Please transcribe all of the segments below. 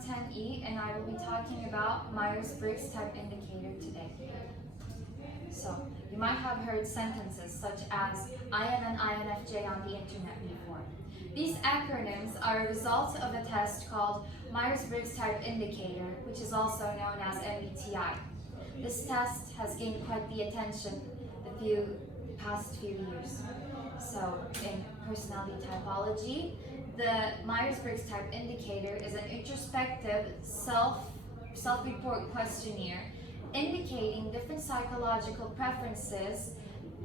10E, and I will be talking about Myers-Briggs type indicator today. So, you might have heard sentences such as INN, INFJ on the internet before. These acronyms are a result of a test called Myers-Briggs type indicator, which is also known as MBTI. This test has gained quite the attention the past few years. So, in personality typology, the Myers-Briggs type indicator is an introspective self-report questionnaire indicating different psychological preferences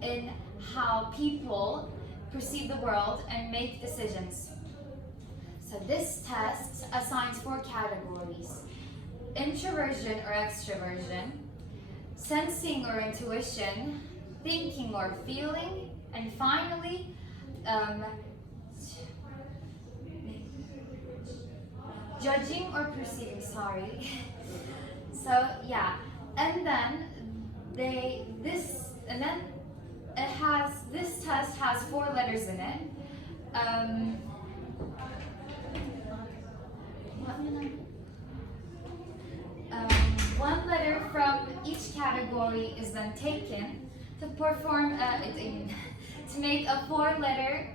in how people perceive the world and make decisions. So this test assigns 4 categories: introversion or extroversion, sensing or intuition, thinking or feeling, and finally, judging or perceiving, sorry. So yeah, and then this test has 4 letters in it. One letter from each category is then taken to perform to make a 4-letter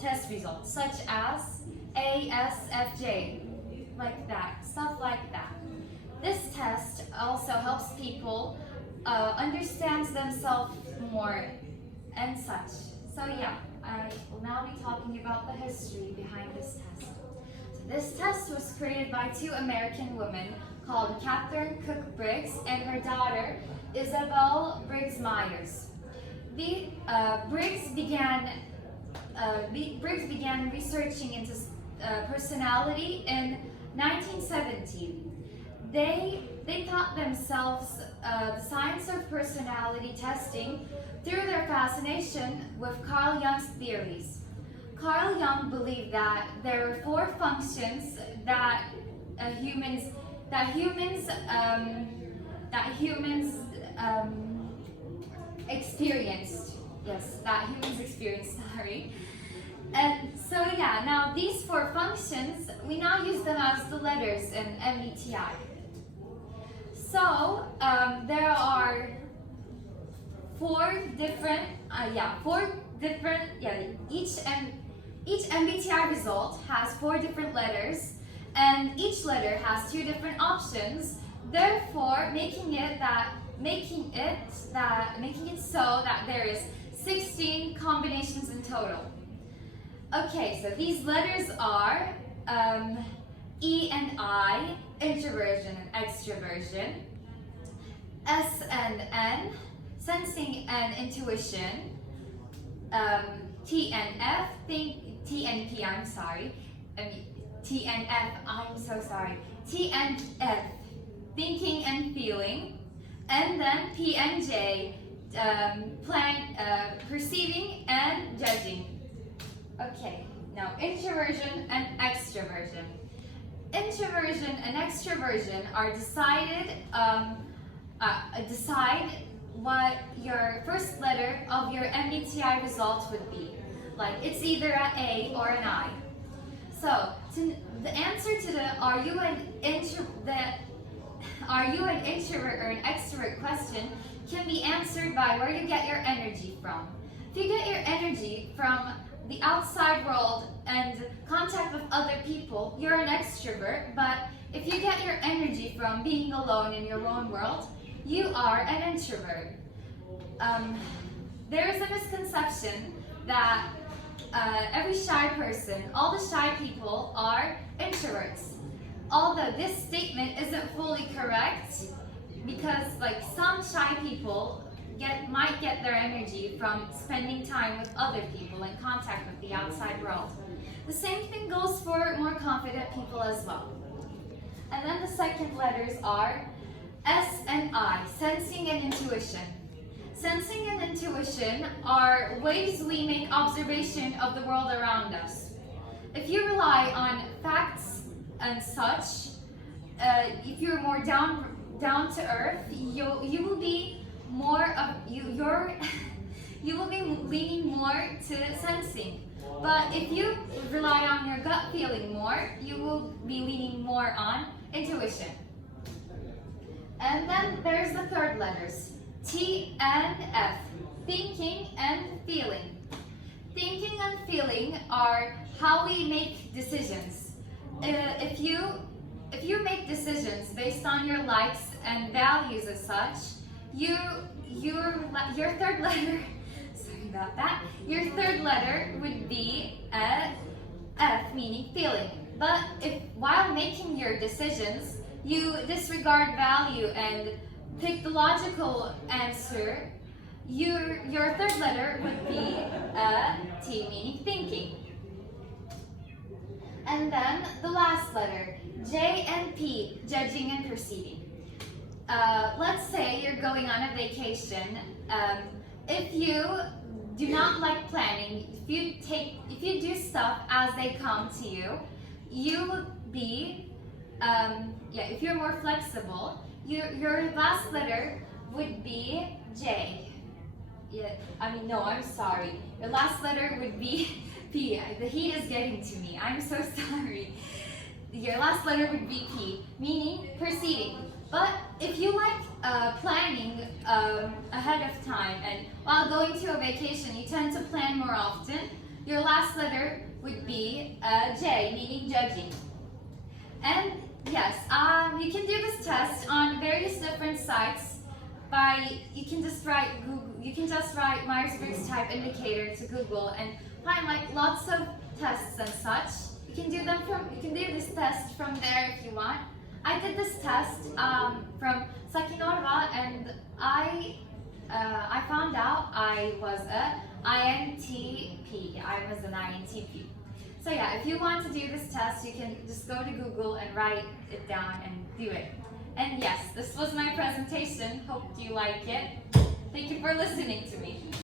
test result, such as ASFJ, like that, stuff like that. This test also helps people understand themselves more and such. So yeah, I will now be talking about the history behind this test. So this test was created by 2 American women called Catherine Cook Briggs and her daughter Isabel Briggs Myers. Briggs began researching into personality in 1970. They taught themselves the science of personality testing through their fascination with Carl Jung's theories. Carl Jung believed that there are 4 functions that humans experienced. Yes, that humans experienced. Sorry. And so yeah, now these 4 functions, we now use them as the letters in MBTI. So there are 4 different, each MBTI result has 4 different letters, and each letter has 2 different options. Therefore, making it so that there is 16 combinations in total. Okay, so these letters are E and I, introversion and extroversion, S and N, sensing and intuition, T and F, T and P, I'm sorry, T and F, I'm so sorry, T and F, thinking and feeling, and then P and J, perceiving and judging. Okay, now introversion and extroversion. Introversion and extroversion are decide what your first letter of your MBTI result would be. Like it's either an A or an I. So the answer to the are you an introvert or an extrovert question can be answered by where you get your energy from. If you get your energy from the outside world and contact with other people, you're an extrovert. But if you get your energy from being alone in your own world, you are an introvert. There is a misconception that every shy person, all the shy people are introverts. Although this statement isn't fully correct, because like some shy people might get their energy from spending time with other people in contact with the outside world. The same thing goes for more confident people as well. And then the second letters are S and I, sensing and intuition. Sensing and intuition are ways we make observation of the world around us. If you rely on facts and such, if you're more down to earth, you will be leaning more to sensing. But if you rely on your gut gut feeling more, you will be leaning more on intuition. And then there's the third letters, T and F, thinking and feeling. Thinking and feeling are how we make decisions. If you make decisions based on your likes and values as such, your third letter, sorry about that, your third letter would be a F, meaning feeling. But if while making your decisions, you disregard value and pick the logical answer, your third letter would be a T, meaning thinking. And then the last letter, J and P, judging and perceiving. Let's say you're going on a vacation. If you do not like planning, if you do stuff as they come to you, you would be, if you're more flexible, your last letter would be J. I'm sorry. Your last letter would be P. The heat is getting to me. I'm so sorry. Your last letter would be P, meaning perceiving. But if you like planning ahead of time, and while going to a vacation, you tend to plan more often, your last letter would be J, meaning judging. And yes, you can do this test on various different sites. You can just write Myers-Briggs type indicator to Google and find like lots of tests and such. You can do this test from there if you want. I did this test from Sakinorva, and I found out I was a INTP. I was an INTP. So yeah, if you want to do this test, you can just go to Google and write it down and do it. And yes, this was my presentation. Hope you like it. Thank you for listening to me.